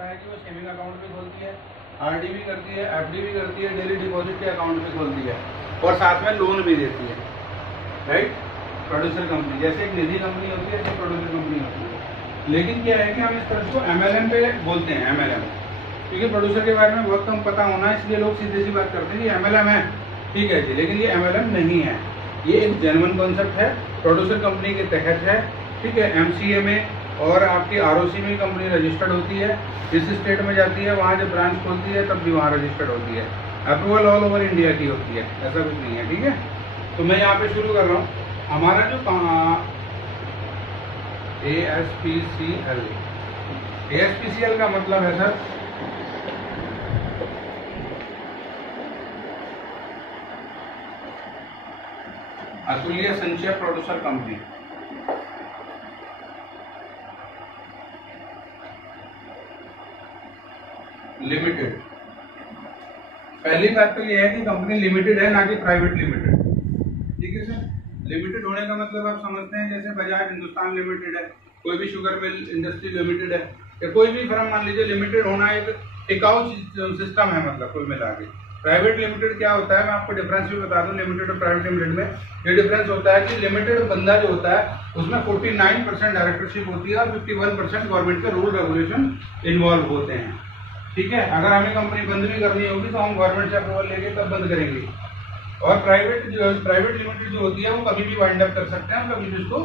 होता है कि वो सेविंग अकाउंट भी खोलती है, आरडी भी करती है, एफडी भी करती है, डेली डिपॉजिट के अकाउंट भी खोलती है और साथ में लोन भी देती है, राइट। प्रोड्यूसर कंपनी जैसे एक निधि कंपनी होती है, ऐसे प्रोड्यूसर कंपनी होती है। लेकिन क्या है कि हम इस तरह को एमएलएम पे बोलते हैं, एमएलएम, क्योंकि प्रोड्यूसर के बारे में बहुत कम पता होना है, इसलिए लोग सीधे सी बात करते हैं कि एमएलएम है, ठीक है जी, लेकिन ये एमएलएम नहीं है। ये एक जेन्युइन कॉन्सेप्ट है, प्रोड्यूसर कंपनी के तहत है, ठीक है। एमसीए में और आपकी आरओसी में कंपनी रजिस्टर्ड होती है, जिस स्टेट में जाती है वहाँ जब ब्रांच खोलती है तब भी वहाँ रजिस्टर्ड होती है। अप्रूवल ऑल ओवर इंडिया की होती है, ऐसा कुछ नहीं है, ठीक है। तो मैं यहाँ पे शुरू कर रहा हूँ। हमारा जो ASPCL, ASPCL का मतलब है सर अतुल्य संचय प्रोड्यूसर कंपनी। लिमिटेड। पहली बात तो यह है कि कंपनी लिमिटेड है, ना कि प्राइवेट लिमिटेड, ठीक है सर। लिमिटेड होने का मतलब आप समझते हैं जैसे बजाज हिंदुस्तान लिमिटेड है, कोई भी शुगर मिल इंडस्ट्री लिमिटेड है, या कोई भी फर्म मान लीजिए। लिमिटेड होना एक टिकाऊ सिस्टम है, मतलब कुल मिला के। प्राइवेट लिमिटेड क्या होता है, मैं आपको डिफरेंस भी बता दूं लिमिटेड और प्राइवेट लिमिटेड में। ये डिफरेंस होता है कि लिमिटेड बंदा जो होता है उसमें 49% डायरेक्टरशिप होती है और 51% गवर्नमेंट के रूल रेगुलेशन इन्वॉल्व होते हैं, ठीक है। अगर हमें कंपनी बंद भी करनी होगी तो हम गवर्नमेंट से अप्रूवल लेके तब बंद करेंगे। और प्राइवेट लिमिटेड जो होती है वो कभी भी वाइंड अप कर सकते हैं, कभी भी उसको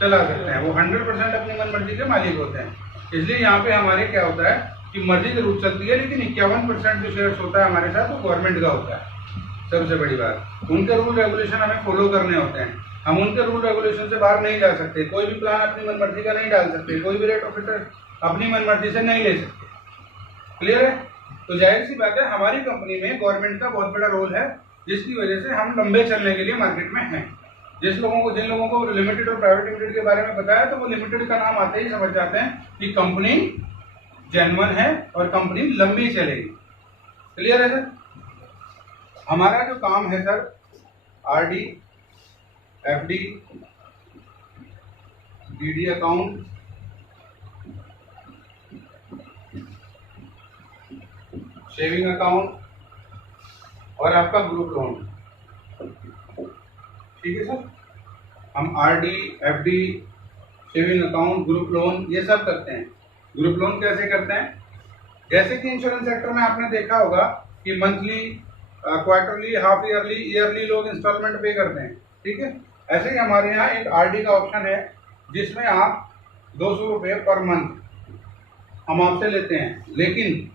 चला सकते हैं। वो 100% अपनी मन मर्जी के मालिक होते हैं। इसलिए यहाँ पे हमारे क्या होता है कि मर्जी जरूर चलती है, लेकिन 51% जो शेयर्स होता है हमारे साथ वो गवर्नमेंट का होता है। सबसे बड़ी बात, उनके रूल रेगुलेशन हमें फॉलो करने होते हैं। हम उनके रूल रेगुलेशन से बाहर नहीं जा सकते, कोई भी प्लान अपनी मन मर्जी का नहीं डाल सकते, कोई भी रेट ऑफ रिटर्न अपनी मन मर्जी से नहीं ले सकते। क्लियर है। तो जाहिर सी बात है हमारी कंपनी में गवर्नमेंट का बहुत बड़ा रोल है, जिसकी वजह से हम लंबे चलने के लिए मार्केट में हैं। जिन लोगों को लिमिटेड और प्राइवेट लिमिटेड के बारे में पता है तो वो लिमिटेड का नाम आते ही समझ जाते हैं कि कंपनी जेन्युइन है और कंपनी लंबी चलेगी। क्लियर है सर। हमारा जो काम है sir, RD, FD, DD account, saving account और आपका ग्रुप लोन, ठीक है सर। हम RD, FD, saving account, group loan ये सब करते हैं। ग्रुप लोन कैसे करते हैं, जैसे कि इंश्योरेंस सेक्टर में आपने देखा होगा कि monthly, quarterly, half yearly, yearly लोग इंस्टॉलमेंट पे करते हैं, ठीक है। ऐसे ही हमारे यहाँ एक आरडी का ऑप्शन है, जिसमें आप 200 रुपये पर मंथ हम आपसे लेते हैं। लेकिन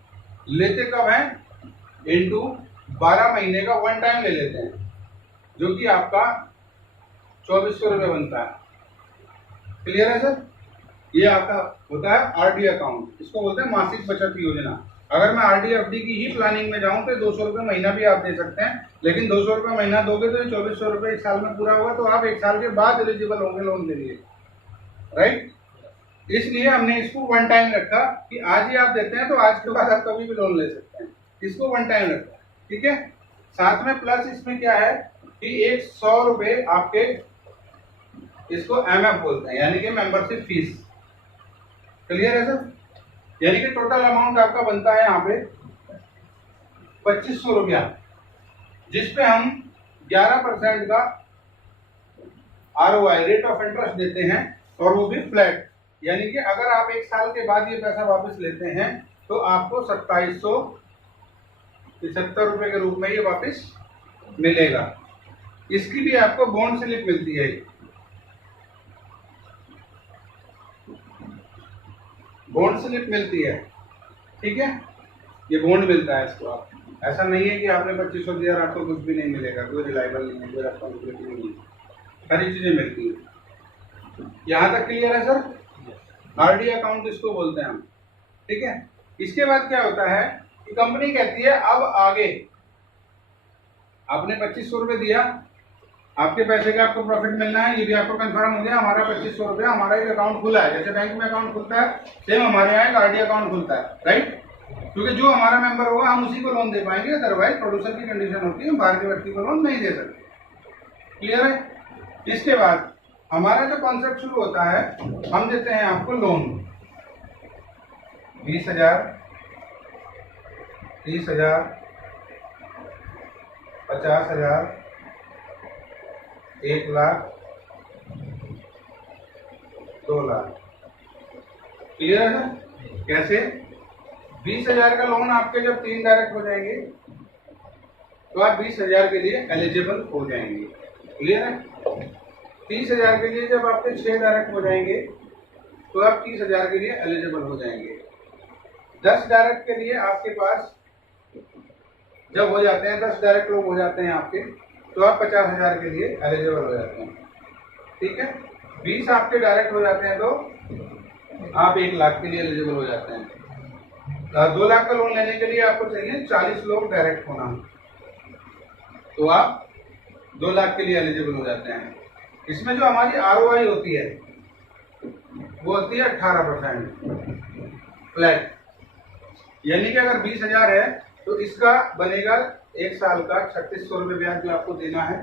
लेते कब हैं, इनटू 12 महीने का वन टाइम ले लेते हैं, जो कि आपका 2400 रुपये बनता है। क्लियर है सर। ये आपका होता है आरडी अकाउंट, इसको बोलते हैं मासिक बचत योजना। अगर मैं आरडी एफडी की ही प्लानिंग में जाऊं तो 200 रुपये महीना भी आप दे सकते हैं, लेकिन 200 रुपये महीना दोगे तो 2400 रुपये एक साल में पूरा होगा, तो आप एक साल के बाद एलिजिबल होंगे लोन के लिए, राइट। इसलिए हमने इसको वन टाइम रखा कि आज ही आप देते हैं तो आज के बाद आप कभी भी लोन ले सकते हैं, इसको वन टाइम रखा, ठीक है। साथ में प्लस इसमें क्या है कि एक 100 रुपये आपके, इसको एमएफ बोलते हैं, यानी कि मेंबरशिप फीस। क्लियर है सर। यानी कि टोटल अमाउंट आपका बनता है यहाँ पे 2500 रुपया, जिसपे हम 11% का ROI, रेट ऑफ इंटरेस्ट देते हैं, और वो भी फ्लैट। यानी कि अगर आप एक साल के बाद ये पैसा वापस लेते हैं तो आपको 2775 रुपये के रूप में ये वापस मिलेगा। इसकी भी आपको बॉन्ड स्लिप मिलती है, बॉन्ड स्लिप मिलती है, ठीक है। ये बॉन्ड मिलता है इसको। आप ऐसा नहीं है कि आपने 2500 दिया और आपको कुछ भी नहीं मिलेगा, कोई रिलायबल नहीं है, कोई रेस्पॉन्सिबिलिटी नहीं है, सारी चीजें मिलती है। यहाँ तक क्लियर है सर। आरडी अकाउंट इसको बोलते हैं हम, ठीक है। इसके बाद क्या होता है कि कंपनी कहती है अब आगे आपने 2500 रुपये दिया, आपके पैसे का आपको प्रॉफिट मिलना है, ये भी आपको कंफर्म हो गया। हमारा 2500 रुपया, हमारा एक अकाउंट खुला है, जैसे बैंक में अकाउंट खुलता है सेम हमारे यहाँ एक आरडी अकाउंट खुलता है, राइट। क्योंकि जो हमारा मेंबर होगा हम उसी को लोन दे पाएंगे, अदरवाइज प्रोड्यूसर की कंडीशन होती है हम बाहर के व्यक्ति को लोन नहीं दे सकते। क्लियर है। इसके बाद हमारा जो कॉन्सेप्ट शुरू होता है, हम देते हैं आपको लोन। 20,000, 30,000, 50,000, 1,00,000, 2,00,000। क्लियर है सर? कैसे? 20,000 का लोन आपके जब 3 डायरेक्ट हो जाएंगे तो आप 20,000 के लिए एलिजिबल हो जाएंगे। क्लियर है? 30,000 के लिए जब आपके 6 डायरेक्ट हो जाएंगे तो आप 30,000 के लिए एलिजिबल हो जाएंगे। 10 डायरेक्ट के लिए आपके पास जब हो जाते हैं, 10 डायरेक्ट लोग हो जाते हैं आपके, तो आप 50,000 के लिए एलिजिबल हो जाते हैं। ठीक है? 20 आपके डायरेक्ट हो जाते हैं तो आप 1,00,000 के लिए एलिजिबल हो जाते हैं। 2,00,000 का लोन लेने के लिए आपको चाहिए 40 लोग डायरेक्ट होना, तो आप 2,00,000 के लिए एलिजिबल हो जाते हैं। इसमें जो हमारी ROI होती है वो होती है 18% फ्लैट। यानी कि अगर 20,000 है तो इसका बनेगा 1 साल का 3,600 रुपये ब्याज जो आपको देना है।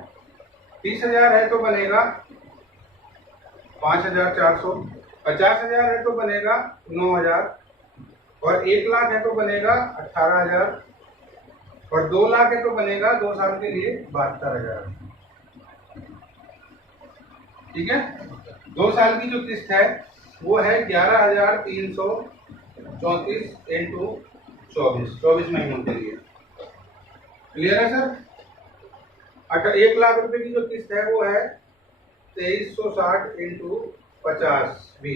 30,000 है तो बनेगा 5,400, 50,000 है तो बनेगा 9,000, और 1,00,000 है तो बनेगा 18,000, और 2,00,000 है तो बनेगा 2 साल के लिए 72,000। ठीक है? 2 साल की जो किस्त है वो है 11,334 इंटू 24 महीनों के लिए। क्लियर है सर? अगर 1,00,000 रुपए की जो किस्त है वो है 2,360 इंटू 50 भी,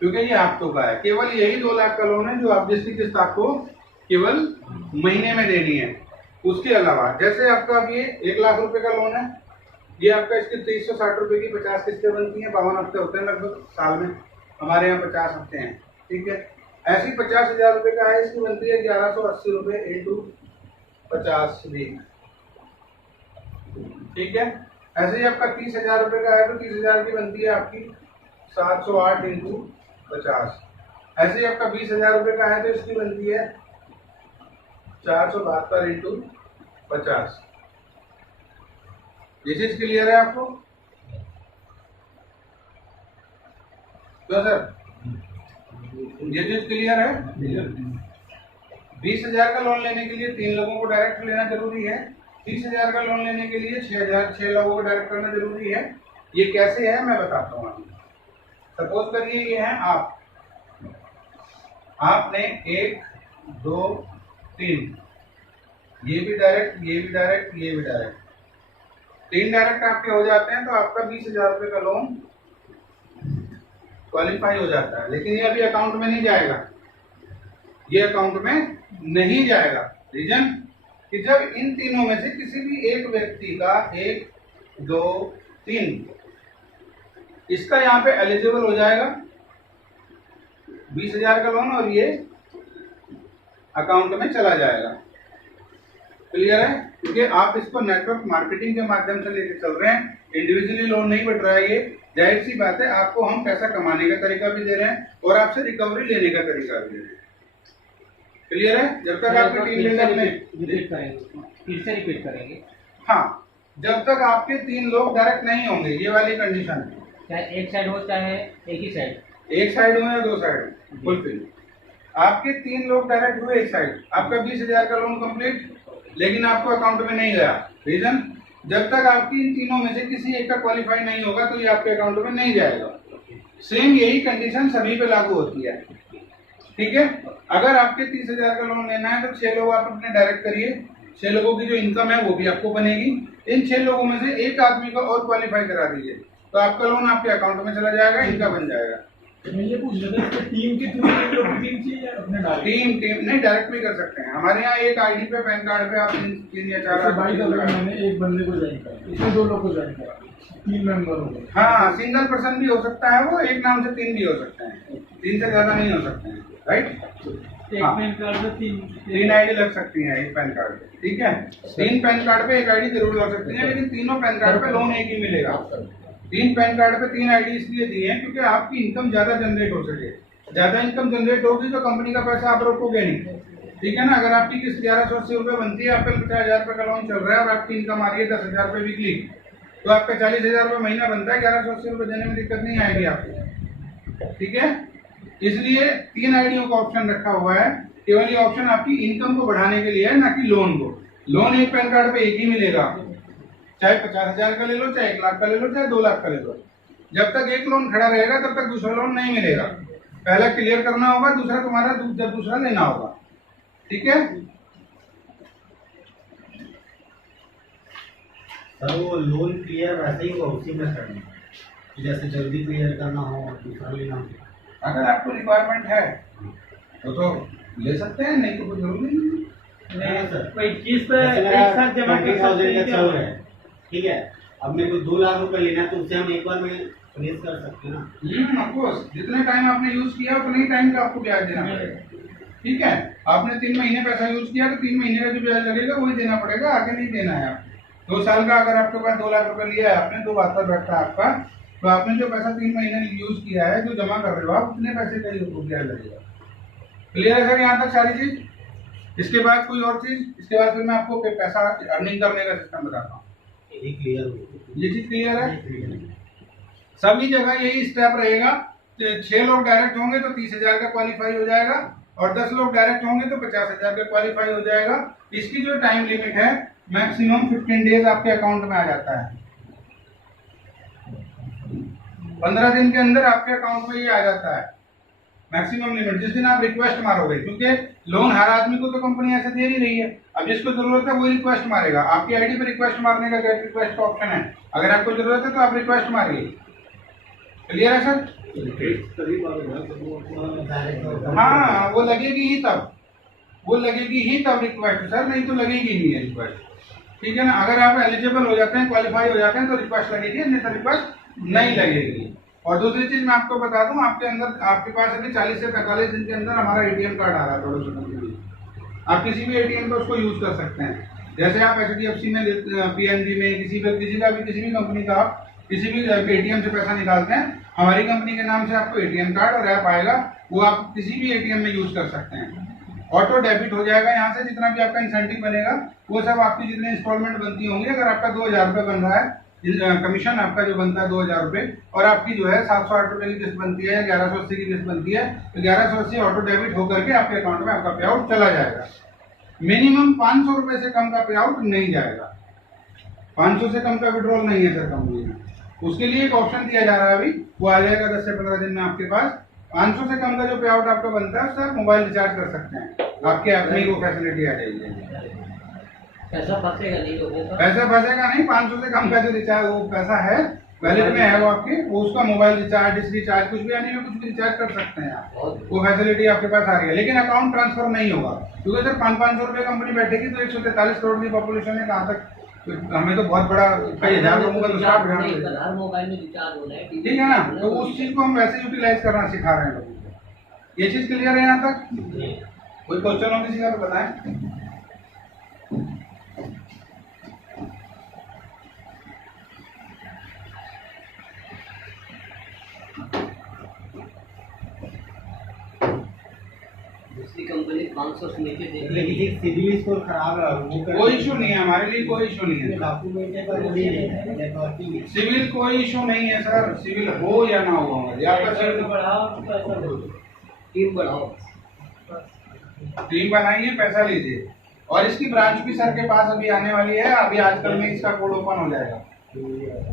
क्योंकि ये हफ्तों का है। केवल यही 2,00,000 का लोन है जो आप जिसकी किस्त आपको केवल महीने में देनी है। उसके अलावा जैसे आपका अब ये 1,00,000 रुपए का लोन है, ये आपका इसकी 360 रुपए की 50 किस्तें बनती हैं, 52 हफ्ते होते हैं लगभग साल में, हमारे यहाँ 50 हफ्ते हैं। ठीक है? ऐसी 50,000 रुपए का है, इसकी बनती है 1,180 रुपए इंटू 50 वीक। ठीक है? ऐसे ही आपका 30,000 रुपए का है तो 30,000 की बनती है आपकी 708 इंटू 50। ऐसे ही आपका 20,000 रुपए का है तो इसकी बनती है 472 इंटू 50। ये चीज क्लियर है आपको? तो सर ये चीज क्लियर है? 20,000 का लोन लेने के लिए 3 लोगों को डायरेक्ट लेना जरूरी है। 30,000 का लोन लेने के लिए 6 लोगों को डायरेक्ट करना जरूरी है। ये कैसे है मैं बताता हूँ आपको। सपोज करिए ये है आपने 1, 2, 3, ये भी डायरेक्ट, ये भी डायरेक्ट, ये भी डायरेक्ट, 3 डायरेक्ट आपके हो जाते हैं तो आपका 20,000 रुपए का लोन क्वालिफाई हो जाता है। लेकिन ये अभी अकाउंट में नहीं जाएगा, ये अकाउंट में नहीं जाएगा। रीजन कि जब इन तीनों में से किसी भी एक व्यक्ति का 1, 2, 3 इसका यहाँ पे एलिजिबल हो जाएगा 20,000 का लोन, और ये अकाउंट में चला जाएगा। क्लियर है? क्योंकि आप इसको नेटवर्क मार्केटिंग के माध्यम से लेकर चल रहे हैं, इंडिविजुअली लोन नहीं बढ़ रहा है। ये जाहिर सी बात है, आपको हम पैसा कमाने का तरीका भी दे रहे हैं और आपसे रिकवरी लेने का तरीका भी दे रहे हैं। क्लियर है? जब तक आपके टीम लीडर में फिर से रिपीट करेंगे। हाँ, जब तक आपके 3 लोग डायरेक्ट नहीं होंगे, ये वाली कंडीशन है। चाहे एक साइड हो चाहे एक ही साइड, एक साइड हो या 2 साइड, फुलफिल। आपके 3 लोग डायरेक्ट हुए एक साइड, आपका 20,000 का लोन कंप्लीट, लेकिन आपको अकाउंट में नहीं गया। रीजन, जब तक आपकी इन तीनों में से किसी एक का क्वालिफाई नहीं होगा तो ये आपके अकाउंट में नहीं जाएगा। सेम यही कंडीशन सभी पे लागू होती है। ठीक है? अगर आपके 30,000 का लोन लेना है तो 6 लोग आप अपने डायरेक्ट करिए, 6 लोगों की जो इनकम है वो भी आपको बनेगी। इन 6 लोगों में से एक आदमी को और क्वालिफाई करा दीजिए तो आपका लोन आपके अकाउंट में चला जाएगा, इनका बन जाएगा। मैं ये पूछ रहा था टीम के थ्रू टीम चाहिए या अपने डायरेक्ट? टीम नहीं, डायरेक्ट भी कर सकते हैं। हमारे यहाँ एक आईडी पे, पैन कार्ड पे आप 3 या 4 मैंने एक बंदे को ज्वाइन करा, इसमें 2 लोग को ज्वाइन करा, 3 मेंबर हो गए। हाँ, सिंगल पर्सन भी हो सकता है, वो एक नाम से 3 भी हो सकते हैं, 3 से ज्यादा नहीं हो सकते हैं। राइट? एक पैन कार्ड में 3 आईडी लग सकती है एक पैन कार्ड पे। ठीक है? 3 पैन कार्ड पे एक आईडी जरूर लग सकती है, लेकिन तीनों पैन कार्ड पे लोन एक ही मिलेगा। 3 पैन कार्ड पे 3 आईडी इसलिए दी है क्योंकि आपकी इनकम ज्यादा जनरेट हो सके। ज्यादा इनकम जनरेट होगी तो कंपनी का पैसा आप रोकोगे नहीं। ठीक है ना? अगर आपकी किस्त 1,180 रुपये बनती है, आपका 50,000 रुपये का लोन चल रहा है और आपकी इनकम आ रही है 10,000 रुपये वीकली, तो आपका 40,000 रुपये महीना बनता है, 1,180 रुपये देने में दिक्कत नहीं आएगी आपको। ठीक है, इसलिए 3 आईडियों का ऑप्शन रखा हुआ है। केवल ये ऑप्शन आपकी इनकम को बढ़ाने के लिए है, ना कि लोन को। लोन एक पैन कार्ड पे एक ही मिलेगा, चाहे 50,000 का ले लो, चाहे 1 लाख का ले लो, चाहे 2 लाख का ले लो। जब तक एक लोन खड़ा रहेगा तब तक दूसरा लोन नहीं मिलेगा। पहला क्लियर करना होगा, दूसरा तुम्हारा जब दूसरा लेना होगा। ठीक है, सर वो लोन क्लियर वैसे ही होगा उसी में करना है, जैसे जल्दी क्लियर करना हो और दूसरा लेना हो। अगर आपको रिक्वायरमेंट है तो ले सकते हैं, नहीं तो कोई जरूरी नहीं है। सर कोई किस्त जैसे मेरा एक साथ जमा कर 20,000 का सकते चल रहा हैं। है, ठीक है, अब मेरे को 2 लाख रुपए लेना है तो उसे हम एक बार में फिनिश कर सकते हैं ना। ऑफ कोर्स, जितने टाइम आपने यूज किया उतने ही टाइम का आपको ब्याज देना पड़ेगा। ठीक है, आपने 3 महीने पैसा यूज किया तो 3 महीने का जो ब्याज लगेगा वही देना पड़ेगा, आगे नहीं देना है। आप 2 साल का अगर आपके पास 2 लाख रुपए लिया है आपने, 2 बहत्तर बैठता है आपका, तो आपने जो पैसा 3 महीने यूज किया है, जो जमा कर रहे हो आप, उतने पैसे का ही ब्याज लगेगा। क्लियर है सर यहाँ तक सारी चीज? इसके बाद कोई और चीज? इसके बाद फिर मैं आपको पैसा अर्निंग करने का सिस्टम बताता हूँ। ये क्लियर हो गया। ये चीज क्लियर है? सभी जगह यही स्टेप रहेगा। 6 लोग डायरेक्ट होंगे तो 30,000 का क्वालिफाई हो जाएगा, और 10 लोग डायरेक्ट होंगे तो 50,000 का क्वालिफाई हो जाएगा। इसकी जो टाइम लिमिट है मैक्सिमम 15 डेज आपके अकाउंट में आ जाता है। 15 दिन के अंदर आपके अकाउंट में ये आ जाता है मैक्सिमम लिमिट, जिस दिन आप रिक्वेस्ट मारोगे, क्योंकि लोन हर आदमी को तो कंपनी ऐसे दे नहीं रही है। अब जिसको जरूरत है वो रिक्वेस्ट मारेगा। आपकी आईडी पे रिक्वेस्ट मारने का गेट रिक्वेस्ट का ऑप्शन है, अगर आपको जरूरत है तो आप रिक्वेस्ट मारिए। क्लियर है सर? हाँ, वो लगेगी ही तब, वो लगेगी ही तब रिक्वेस्ट सर, नहीं तो लगेगी नहीं है रिक्वेस्ट। ठीक है ना, अगर आप एलिजिबल हो जाते हैं, क्वालिफाई हो जाते हैं तो रिक्वेस्ट लगेगी, नहीं तो रिक्वेस्ट नहीं लगेगी। और दूसरी चीज मैं आपको बता दूं, आपके अंदर, आपके पास अभी 40 से 45 दिन के अंदर हमारा एटीएम कार्ड आ रहा है प्रोडक्शन कंपनी में। आप किसी भी एटीएम पे उसको यूज कर सकते हैं। जैसे आप HDFC में, PNB में, किसी भी कंपनी का आप किसी भी एटीएम से पैसा निकालते हैं, हमारी कंपनी के नाम से आपको एटीएम कार्ड और ऐप आएगा, वो आप किसी भी एटीएम में यूज कर सकते हैं। ऑटो डेबिट हो जाएगा यहाँ से, जितना भी आपका इंसेंटिव बनेगा वो सब आपकी जितने इंस्टॉलमेंट बनती होंगी। अगर आपका 2,000 रुपये बन रहा है, कमीशन आपका जो बनता है 2,000 रुपये, और आपकी जो है 708 रुपये की किस्त बनती है या 1180 की किस्त बनती है, तो 1180 ऑटो डेबिट होकर के आपके अकाउंट में आपका पे आउट चला जाएगा। मिनिमम 500 रुपये से कम का पे आउट नहीं जाएगा। 500 से कम का विड्रॉल नहीं है सर कंपनी में। उसके लिए एक ऑप्शन दिया जा रहा है अभी, वो आ जाएगा 10 से 15 दिन में आपके पास। 500 से कम का जो पे आउट आपका बनता है उससे आप मोबाइल रिचार्ज कर सकते हैं, आपके ऐप में वो फैसिलिटी आ जाएगी। पैसा फंसेगा नहीं लोगों का? पैसा फंसेगा नहीं। 500 से कम का जो रिचार्ज वो पैसा है वैलेट में है, वो आपके, वो उसका मोबाइल रिचार्ज, डिश रिचार्ज, कुछ भी यानी कुछ भी रिचार्ज कर सकते हैं आप, वो फैसिलिटी आपके पास आ रही है। लेकिन अकाउंट ट्रांसफर नहीं होगा, क्योंकि सर 500 रुपये कंपनी बैठेगी तो 143 करोड़ की पॉपुलेशन है, कहाँ तक, हमें तो बहुत बड़ा कई हजार लोगों का तो स्टाफ हर मोबाइल में रिचार्ज होना है, ठीक है ना। तो उस चीज को हम वैसे यूटिलाइज करना सिखा रहे हैं लोगों को। ये चीज क्लियर है यहाँ तक? कोई क्वेश्चन हो किसी का तो बताएं। दूसरी कंपनी 500 से नीचे देती लेकिन है। एक सिविल स्कोर खराब है, वो कोई इशू नहीं है, हमारे लिए कोई इशू नहीं है। डॉक्यूमेंट है पर वो नहीं है नेटवर्किंग। सिविल कोई इशू नहीं है सर, सिविल हो या ना हो हमारे, आपका सिविल बढ़ाओ पैसा दो। टीम बढ़ाओ, टीम बनाइए, पैसा लीजिए। और इसकी ब्रांच भी सर के पास अभी आने वाली है, अभी आजकल में इसका कोड ओपन हो जाएगा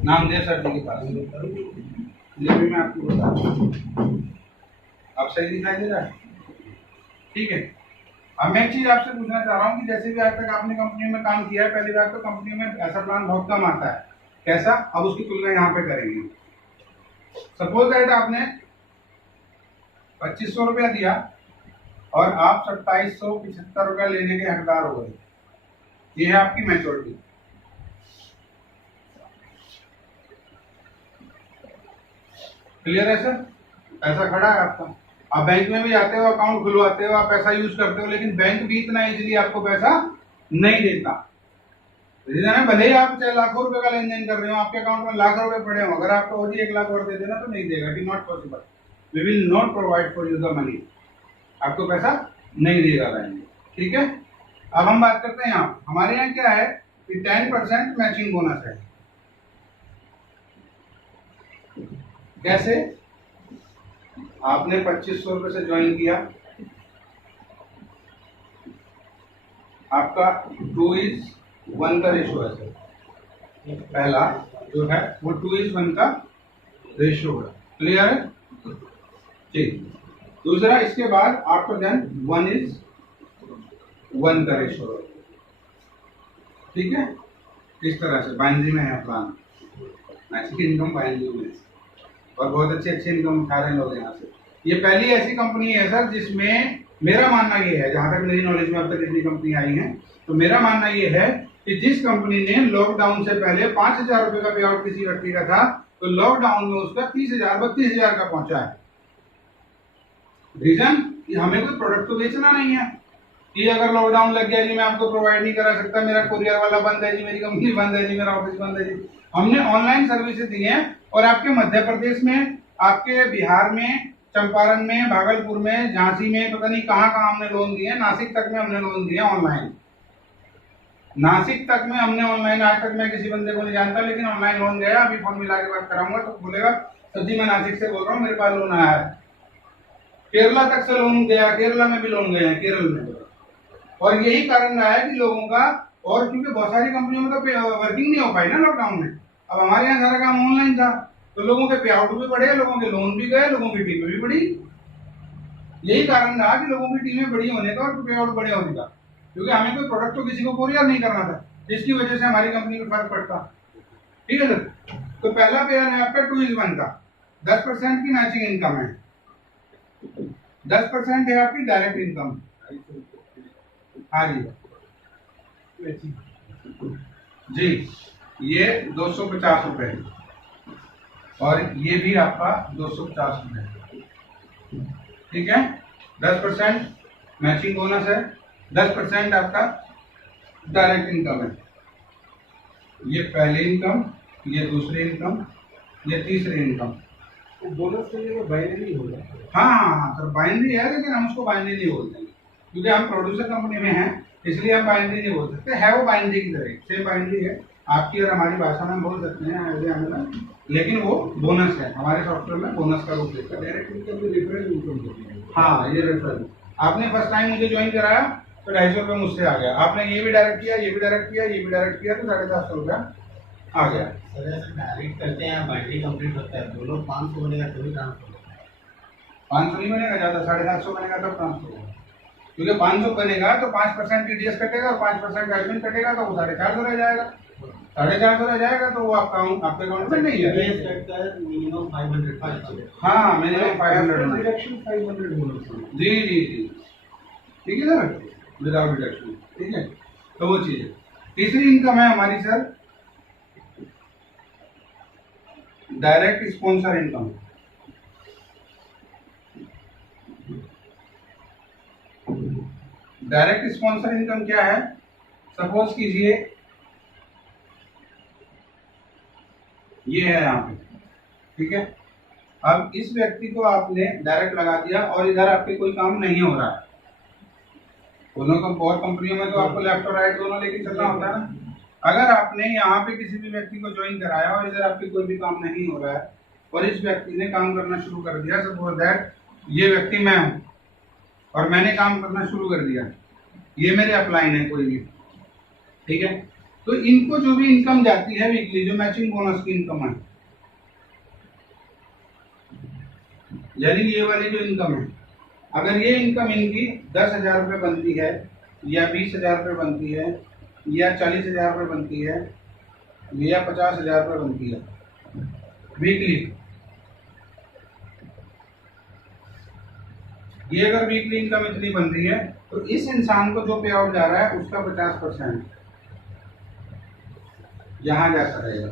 नामदेव सर जी के पास। ये भी मैं आपको बता दूं, आप सही दिखाई दे रहा है? ठीक है। अब मैं एक चीज आपसे पूछना चाह रहा हूँ कि जैसे भी आज तक आपने कंपनी में काम किया है, पहली बार तो कंपनी में ऐसा प्लान बहुत कम आता है, कैसा, अब उसकी तुलना यहाँ पे करेंगे। सपोज दैट आपने 2500 रुपया दिया और आप 2775 रुपया लेने के हकदार हो गए, ये है आपकी मैच्योरिटी। क्लियर है सर? पैसा खड़ा है आपका, आप बैंक में भी जाते हो, अकाउंट खुलवाते हो, आप पैसा यूज करते हो, लेकिन बैंक भी इतना इजीली आपको पैसा नहीं देता। रीजन है, भले ही आप चाहे लाखों रुपए का लेन देन कर रहे हो, आपके अकाउंट में लाख रुपए पड़े हो, अगर आपको और 1 लाख और दे देना तो नहीं देगा, it is not possible. We will not provide for you the money, आपको पैसा नहीं देगा बैंक। ठीक है, अब हम बात करते हैं यहाँ, हमारे यहाँ क्या है कि 10% मैचिंग बोनस है। कैसे? आपने 2500 रुपये से ज्वाइन किया, आपका 2:1 का रेशो है सर। पहला जो है वो 2:1 का रेशो है, क्लियर है? ठीक। दूसरा, इसके बाद आफ्टर देन 1:1 का रेशो है, ठीक है? इस तरह से बाइनरी में है प्लान, ऐसी इनकम बाइनरी में, और बहुत अच्छी इनकम उठा रहे हैं लोग यहाँ से। ये पहली ऐसी कंपनी है सर जिसमें मेरा मानना ये है, जहाँ तक मेरी नॉलेज में अब तक इतनी कंपनी आई हैं, तो मेरा मानना ये है कि जिस कंपनी ने लॉकडाउन से पहले 5,000 रुपए का पे आउट किसी व्यक्ति का था, तो लॉकडाउन में उसका 30,000 32,000 का पहुंचा है। रीजन कि हमें कोई प्रोडक्ट तो बेचना नहीं है कि अगर लॉकडाउन लग गया जी मैं आपको प्रोवाइड नहीं करा सकता, मेरा कुरियर वाला बंद है जी, मेरी कंपनी बंद है जी, मेरा ऑफिस बंद है जी। हमने ऑनलाइन सर्विसेज दी हैं, और आपके मध्य प्रदेश में, आपके बिहार में, चंपारण में, भागलपुर में, झांसी में, पता नहीं कहाँ कहाँ हमने लोन दिए, नासिक तक में हमने लोन दिए ऑनलाइन। नासिक तक में हमने ऑनलाइन, आज तक मैं किसी बंदे को नहीं जानता, लेकिन ऑनलाइन लोन गया। अभी फोन मिला के बात कराऊंगा तो बोलेगा सर जी मैं नासिक से बोल रहा हूँ, मेरे पास लोन आया है। केरला तक से लोन गया, केरला में भी लोन गए हैं, केरल में। और यही कारण रहा है कि लोगों का, और क्योंकि बहुत सारी कंपनियों में तो वर्किंग नहीं हो पाई ना लॉकडाउन में, अब हमारे यहाँ सारा काम ऑनलाइन था, तो लोगों के पे आउट भी बढ़े, लोगों के लोन भी गए, लोगों की टीमें भी बढ़ी। यही कारण रहा कि लोगों की टीमें बड़ी होने का और पे आउट बड़े होने का, क्योंकि हमें कोई प्रोडक्ट तो किसी को कोरियर नहीं करना था, जिसकी वजह से हमारी कंपनी में फर्क पड़ता। ठीक है सर। तो पहला पेयर है आपका 2:1 का, 10% की मैचिंग इनकम है, 10% है आपकी डायरेक्ट इनकम। हाँ जी, ये 250 रुपए, और ये भी आपका 250 रुपए, ठीक है। 10% मैचिंग बोनस है, 10% आपका डायरेक्ट इनकम है। ये पहली इनकम, ये दूसरी इनकम, ये तीसरी इनकम। तो बोनस के लिए बाइनरी होगा। हाँ सर, बाइनरी है, लेकिन हम उसको बाइनरी नहीं बोलते क्योंकि हम प्रोड्यूसर कंपनी में हैं, इसलिए हम बाइनरी नहीं बोल सकते। है वो बाइनरी की तरह, सेम बाइनरी है, आपकी और हमारी भाषा में हम बोल सकते हैं, लेकिन वो बोनस है। हमारे सॉफ्टवेयर में बोनस का रूप लेता है। डायरेक्ट इनकम में रेफरल इनकम होती है। हाँ, ये रेफरल। आपने फर्स्ट टाइम मुझे ज्वाइन कराया तो 250 रुपये मुझसे आ गया, आपने ये भी डायरेक्ट किया, ये भी डायरेक्ट किया, ये भी डायरेक्ट किया, तो 750 रुपया आ गया। सर ऐसे डायरेक्ट करते हैं, बाइनरी कंप्लीट होता है, दोनों 500 बनेगा तभी ट्रांसफर होगा। 500 नहीं बनेगा, ज़्यादा 750 बनेगा तब ट्रांसफर होगा, क्योंकि 500 बनेगा तो 5% TDS कटेगा और 5% एडमिन कटेगा, तो वो 450 रह जाएगा। 450 रह जाएगा तो वो आपका आपके अकाउंट में नहीं है। TDS कट का मिनिमम 500। हाँ, मिनिमम 500 डिडक्शन 500 होना जी जी जी, ठीक है सर, विदाउट डिडक्शन, ठीक है। तो वो चीज़ है। तीसरी इनकम है हमारी sir direct sponsor income. Direct sponsor income क्या है? सपोज कीजिए ये है यहाँ पे, ठीक है। अब इस व्यक्ति को आपने डायरेक्ट लगा दिया और इधर आपके कोई काम नहीं हो रहा है। दोनों को बहुत कंपनियों में तो आपको लेफ्ट और राइट दोनों लेके चलना होता है ना। अगर आपने यहाँ पे किसी भी व्यक्ति को ज्वाइन कराया और इधर आपके कोई भी काम नहीं हो रहा है और इस व्यक्ति ने काम करना शुरू कर दिया, सपोज दैट ये व्यक्ति मैं हूँ और मैंने काम करना शुरू कर दिया, ये मेरे अपलाइन है कोई भी, ठीक है। तो इनको जो भी इनकम जाती है वीकली, जो मैचिंग बोनस की इनकम है, यानी ये वाली जो इनकम है, अगर ये इनकम इनकी 10,000 रुपये बनती है या 20,000 रुपये बनती है या 40,000 रुपये बनती है या 50,000 रुपये बनती है वीकली, ये अगर वीकली इनकम इतनी बन रही है तो इस इंसान को जो पे आउट जा रहा है उसका 50% यहाँ जाता रहेगा।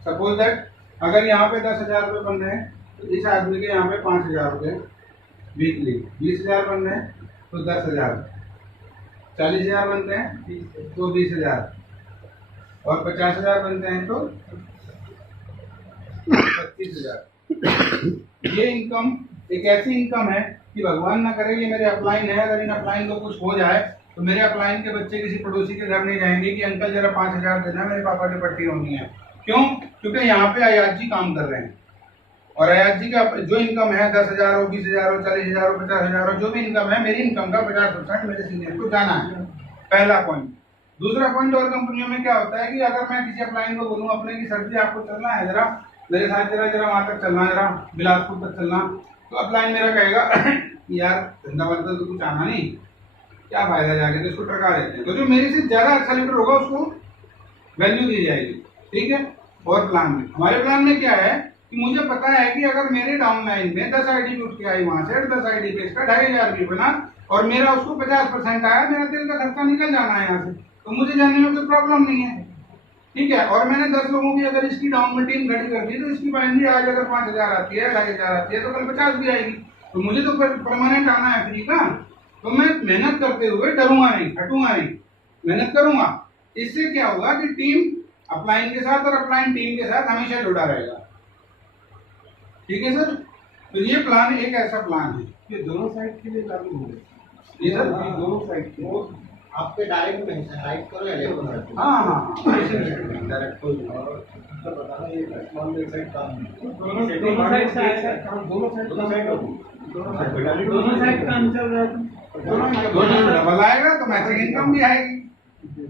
सपोज दैट अगर यहाँ पे 10,000 रुपये बन रहे हैं तो इस आदमी के यहाँ पे 5,000 रुपये वीकली, 20,000 बन रहे हैं तो 10,000, 40,000 बनते हैं तो 20,000 और 50,000 बनते हैं तो 25,000। ये इनकम एक ऐसी इनकम है कि भगवान ना करे कि मेरे अपलाइन है, अगर इन अपलाइन को कुछ हो जाए तो मेरे अपलाइन के बच्चे किसी पड़ोसी के घर नहीं जाएंगे कि अंकल जरा 5,000 देना, मेरे पापा की पट्टी होनी है। क्यों? क्योंकि यहाँ पे अयाज जी काम कर रहे हैं। और अयाज जी का जो इनकम है 10,000 हो, 20,000 हो, 40,000 हो, 50,000 हो, जो भी इनकम है, मेरी इनकम का 50% मेरे सीनियर को जाना है। पहला पॉइंट। दूसरा पॉइंट, और कंपनियों में क्या होता है कि अगर मैं किसी अपलाइन को बोलूँ अपने की सर जी आपको चलना है, जरा मेरे साथ जरा वहां तक चलना, जरा बिलासपुर तक चलना, तो अपलाइन मेरा कहेगा यार धंधा वाला तो कुछ आना नहीं, क्या फायदा जाके, तो इसको टरका देते हैं। तो जो मेरे से ज्यादा अच्छा लीडर होगा उसको वैल्यू दी जाएगी, ठीक है। और प्लान में, हमारे प्लान में क्या है कि मुझे पता है कि अगर मेरे डाउन लाइन में 10 आईडी उठ के आई वहां से, 10 आईडी पे इसका 2,500 भी बना और मेरा उसको 50% आया, मेरा तेल का खर्चा निकल जाना है यहाँ से, तो मुझे जाने में कोई प्रॉब्लम नहीं है, ठीक है। और मैंने 10 लोगों की अगर इसकी डाउन में टीम खड़ी कर दी, तो इसकी बाइंडी आज अगर 5,000 आती है, 2,500 आती है, तो कल 50 भी आएगी, तो मुझे तो परमानेंट आना है फ्री का। तो मैं मेहनत करते हुए डरूंगा नहीं, हटूंगा नहीं, मेहनत करूंगा। इससे क्या होगा कि टीम अपलाइन के साथ और अपलाइन टीम के साथ हमेशा जुड़ा रहेगा, ठीक है सर। तो ये प्लान एक ऐसा प्लान है, ये दोनों साइड के लिए लागू होंगे, ये सर दोनों साइड के लिए। आपके डायरेक्ट में है, राइट करो या लेफ्ट करो? हाँ, डायरेक्ट कोई नहीं। मतलब बताना ये मान लो एक साइड काम है। दोनों साइड काम, दोनों साइड काम चल रहा है। दोनों डबल आएगा तो मैचिंग इनकम भी आएगी।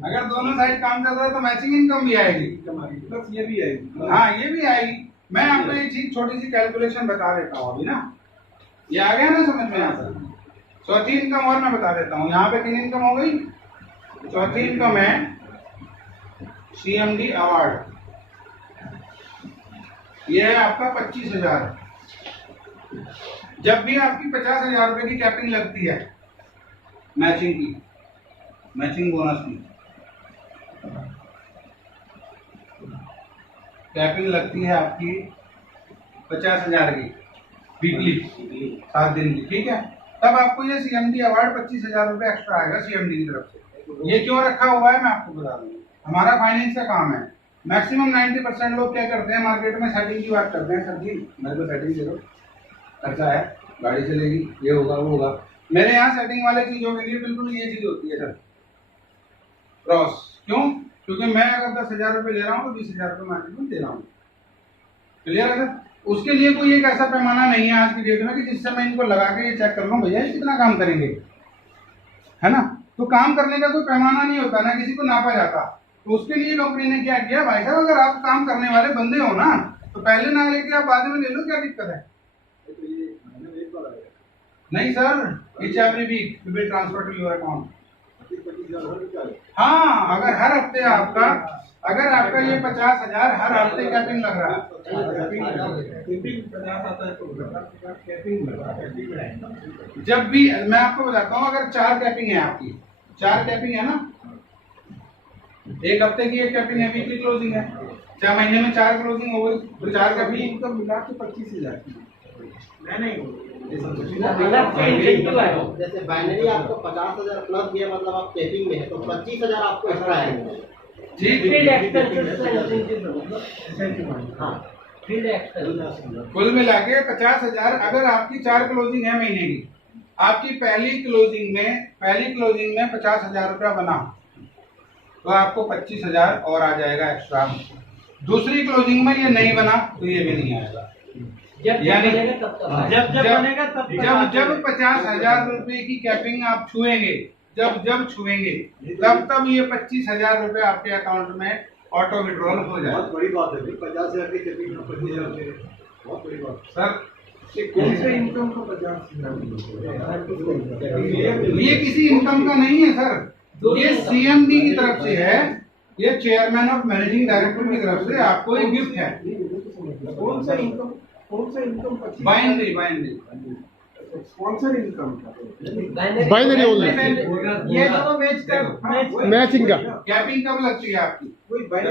अगर दोनों साइड काम चल रहा है तो मैचिंग इनकम भी आएगी, प्लस ये भी आएगी। हाँ ये भी आएगी। मैं आपको एक चीज छोटी सी कैलकुलेशन बता देता हूँ अभी ना, ये आ गया ना समझ में यहाँ से। चौथी इनकम और मैं बता देता हूँ, यहाँ पे 3 इनकम हो गई। चौथी इनकम है CMD अवार्ड, ये है आपका 25,000। जब भी आपकी 50,000 रुपए की कैपिंग लगती है मैचिंग की, मैचिंग बोनस की कैपिंग लगती है आपकी 50,000 की वीकली, 7 दिन की, ठीक है। तब आपको ये CMD अवार्ड 25,000 रुपए एक्स्ट्रा आएगा CMD की तरफ से। ये क्यों रखा हुआ है मैं आपको बता दूँ, हमारा फाइनेंस का काम है। मैक्सिमम 90% लोग क्या करते हैं मार्केट में, सेटिंग की बात करते हैं, सर जी मेरे को सेटिंग दे दो, खर्चा है, गाड़ी चलेगी, ये होगा वो होगा। मेरे यहाँ सेटिंग वाले चीजों के लिए बिल्कुल ये चीज होती है सर, क्रॉस। क्यों? क्योंकि मैं अगर 10,000 रुपये ले रहा हूँ तो 20,000 रुपये मार्केट में दे रहा हूँ, क्लियर है सर। उसके लिए कोई एक ऐसा पैमाना नहीं है आज की डेट में कि जिससे मैं इनको लगा के ये चेक कर लूँ भैया कितना काम करेंगे, है ना। तो काम करने का कोई पैमाना नहीं होता ना, किसी को नापा जाता। तो उसके लिए कंपनी ने क्या किया, भाई साहब अगर आप काम करने वाले बंदे हो ना तो पहले ना लेके आप बाद में ले लो, क्या दिक्कत है। नहीं sir, each every week we will transfer to your account. हाँ, अगर हर हफ्ते आपका, अगर आपका ये 50,000 हर हफ्ते कैपिंग लग रहा है, जब भी मैं आपको बताता हूँ, अगर 4 कैपिंग है आपकी, 4 कैपिंग है ना, एक हफ्ते की एक कैपिंग है, वीकली क्लोजिंग है, 4 महीने में 4 क्लोजिंग हो गई, तो 4 कैपिंग इनकम मिला के 25,000 नहीं। जैसे बाइनरी आपको 50,000 प्लस दिया, मतलब आप कैपिंग में है तो 25,000 आपको एक्स्ट्रा आएंगे। कुल मिला के 50,000। अगर आपकी 4 क्लोजिंग है महीने की, आपकी पहली क्लोजिंग में 50,000 रुपया बना तो आपको 25,000 और आ जाएगा एक्स्ट्रा। दूसरी क्लोजिंग में ये नहीं बना तो ये भी नहीं आएगा। यानी जब 50,000 रुपए की कैपिंग आप छुएंगे, जब छुएंगे तब ये 25,000 रुपए आपके अकाउंट में ऑटो विड्रॉल हो जाएगा। बहुत बड़ी बात है 50,000 की कैपिंग में 25,000, बहुत बड़ी बात सर। कौन से इनकम को 50,000? ये किसी इनकम का नहीं है सर, ये CMD की तरफ से है, ये चेयरमैन ऑफ मैनेजिंग डायरेक्टर की तरफ से आपको एक गिफ्ट है। कौन सा income? Binary sponsor income binary only ये दोनों मैच कर मैचिंग का। कैपिंग कब लगती है आपकी?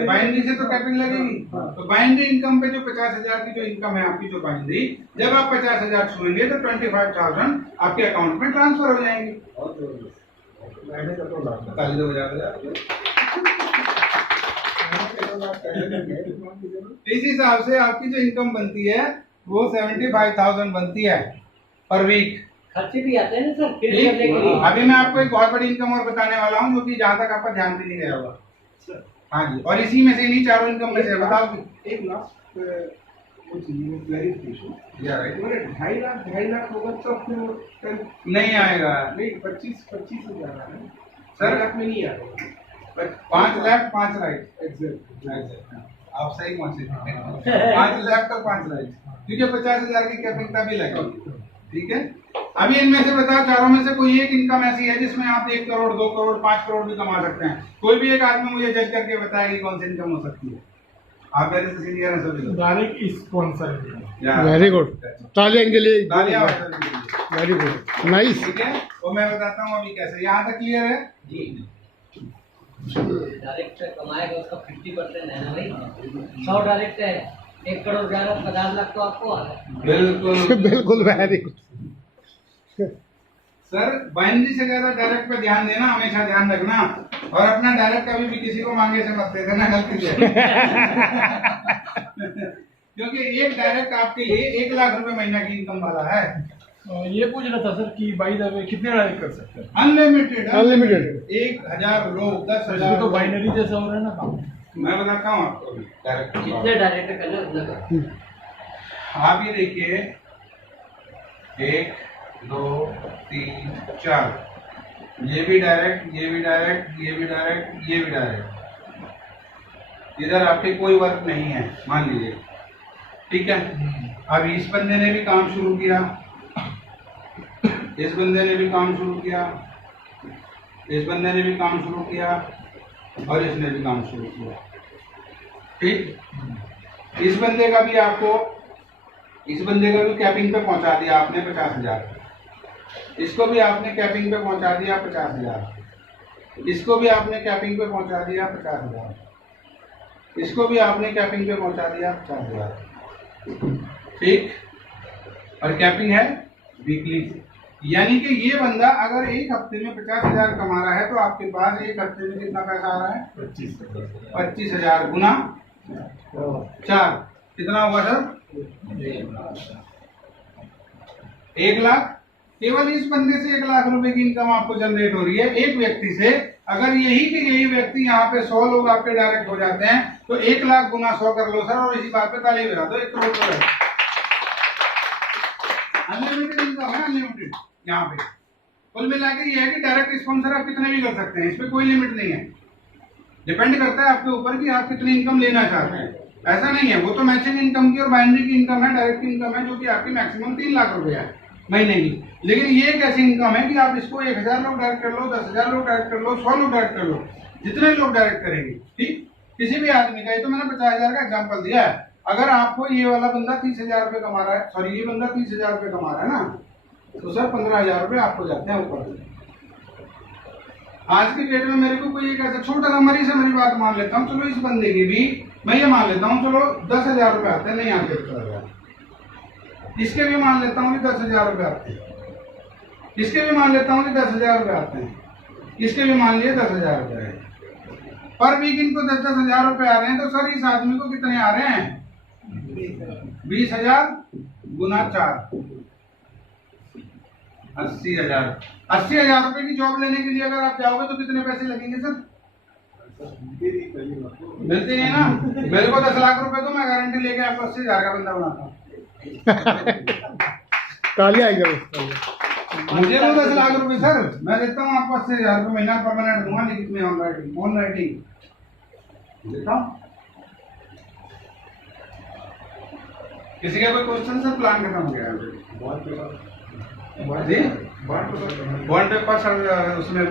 बाइनरी से तो कैपिंग लगेगी। तो बाइनरी इनकम पे जो 50,000 की जो इनकम है आपकी, जो बाइनरी, जब आप 50,000 छुएंगे तो 25,000 आपके अकाउंट में ट्रांसफर हो जाएंगे। ताली दो बजा दो। इस हिसाब से आपकी जो इनकम बनती है वो 75,000 बनती है पर वीक। खर्चे भी आते हैं ना सर, फिर ठीक? करने के लिए। अभी मैं आपको एक बहुत बड़ी इनकम और बताने वाला हूँ जो कि जहाँ तक आपका ध्यान भी नहीं गया होगा। हाँ जी, और इसी में से इन्हीं 4 इनकम में से बताओ कि 1 लाख कुछ क्लैरिफिकेशन या राइट 2.5 लाख होगा तो फिर वो 10 नहीं आएगा नहीं 25 हो जा रहा है सर। 2 लाख में नहीं आएगा 5 लाख 5 राइट एग्जैक्ट आप सही पहुंचे 5 लाख तो 5 राइट क्योंकि 50,000 की कैपिंग तभी लगेगी। ठीक है, अभी इनमें से बताओ चारों में से कोई एक इनकम ऐसी है जिसमें आप 1 करोड़ 2 करोड़ 5 करोड़ भी कमा सकते हैं? कोई भी एक आदमी मुझे जज करके बताए कि कौन सी इनकम हो सकती है? आप मेरे से सीनियर हैं सभी लोग। डायरेक्ट स्पॉन्सर वेरी गुड, तालियां इनके लिए। तालियां हो सभी के लिए। Very good, nice. ठीक है, तो मैं बताता हूँ अभी कैसे। यहाँ तक क्लियर है? डायरेक्ट कमाएगा उसका 50% है ना भाई। 100 डायरेक्ट है, 1 करोड़ 50 लाख तो आपको आ रहा है। बिल्कुल बिल्कुल वेरी गुड। सर, बाइनरी से ज्यादा डायरेक्ट पे ध्यान देना, हमेशा ध्यान रखना। और अपना डायरेक्ट कभी भी किसी को मांगे से मत दे देना, गलती से। क्योंकि एक डायरेक्ट आपके लिए 1 लाख रुपए महीना की इनकम वाला है। ये पूछ रहा था सर कि बाई द वे कितने डायरेक्ट कर सकते हैं? Unlimited Unlimited। 1000 लोग, इसमें 10,000 तो बाइनरी जैसा हो रहा है ना काम। मैं बताता हूँ आपको डायरेक्ट। जितने डायरेक्ट करना उतना करो। आप ये देखिए 1 2 3 4, ये भी डायरेक्ट, ये भी डायरेक्ट, ये भी डायरेक्ट, ये भी डायरेक्ट। इधर आपके कोई वर्क नहीं है मान लीजिए, ठीक है। अब इस बंदे ने भी काम शुरू किया, इस बंदे ने भी काम शुरू किया, इस बंदे ने भी काम शुरू किया, और इसने भी काम शुरू किया। ठीक, इस बंदे का भी आपको, इस बंदे का भी कैपिंग पे पहुंचा दिया आपने 50,000। इसको भी आपने कैपिंग पे पहुंचा दिया 50,000। इसको भी आपने कैपिंग पे पहुंचा दिया 50,000। इसको भी आपने कैपिंग पे पहुंचा दिया 50,000। ठीक, और कैपिंग है वीकली, यानी कि ये बंदा अगर एक हफ्ते में 50,000 कमा रहा है तो आपके पास एक हफ्ते में कितना पैसा आ रहा है? 25,000 गुना 4, कितना हुआ सर? 1 लाख। केवल इस बंदे से 1 लाख रुपए की इनकम आपको जनरेट हो रही है, एक व्यक्ति से। अगर यही व्यक्ति यहाँ पे 100 लोग आपके डायरेक्ट हो जाते हैं तो 1 लाख गुना 100 कर लो सर, और इसी बात पे ताली बजा दो, 1 करोड़ रुपए। अनलिमिटेड इनकम है, अनलिमिटेड। यहाँ पे कुल मिला के ये है कि डायरेक्ट स्पॉन्सर आप कितने भी कर सकते हैं, इस पे कोई लिमिट नहीं है। डिपेंड करता है आपके ऊपर कि आप कितनी इनकम लेना चाहते हैं। ऐसा नहीं है, वो तो मैचिंग इनकम की और बाइनरी की इनकम है, डायरेक्ट इनकम है, जो कि आपकी मैक्सिमम 3 लाख रुपए है महीने की। लेकिन ये एक ऐसी इनकम है कि आप इसको 1,000 लोग डायरेक्ट कर लो, 10,000 लोग डायरेक्ट कर लो, 100 लोग डायरेक्ट कर लो, जितने लोग डायरेक्ट करेंगे। ठीक, किसी भी आदमी का, ये तो मैंने 50,000 का एग्जाम्पल दिया है। अगर आपको ये वाला बंदा 30,000 रुपए कमा रहा है, सॉरी ये बंदा 30,000 रुपए कमा रहा है ना, तो सर 15,000 रुपए आपको जाते हैं ऊपर। आज की डेट में मेरे को कोई एक ऐसा छोटा सा मरीज से मेरी बात मान लेता हूँ, चलो इस बंदे की भी मैं ये मान लेता हूँ, चलो 10,000 रुपए आते हैं, नहीं आते 15,000। इसके भी मान लेता हूँ कि 10,000 रुपए आते हैं, इसके भी मान लेता हूँ कि 10,000 रुपए आते हैं, इसके भी मान लिए 10,000 रुपए है। पर वीक इनको 10,000 रुपए आ रहे हैं, तो सर इस आदमी को कितने आ रहे हैं? 20,000 गुना 4, 80,000। 80,000 रुपए की जॉब लेने के लिए अगर आप जाओगे तो कितने पैसे लगेंगे सर? मिलते हैं ना। मेरे को 10 लाख रुपए तो मैं गारंटी लेके आपको 80,000 का बंदा बनाता हूँ। तालियां आई करो। मुझे तो 10 लाख रुपए सर, मैं देता हूँ आपको 80,000 रुपए महीना परमानेंट दूंगा, लिखित में ऑन राइटिंग देता हूँ। किसी का कोई क्वेश्चन सर? प्लान खत्म हो गया। बॉन्ड पेपर सर उसमें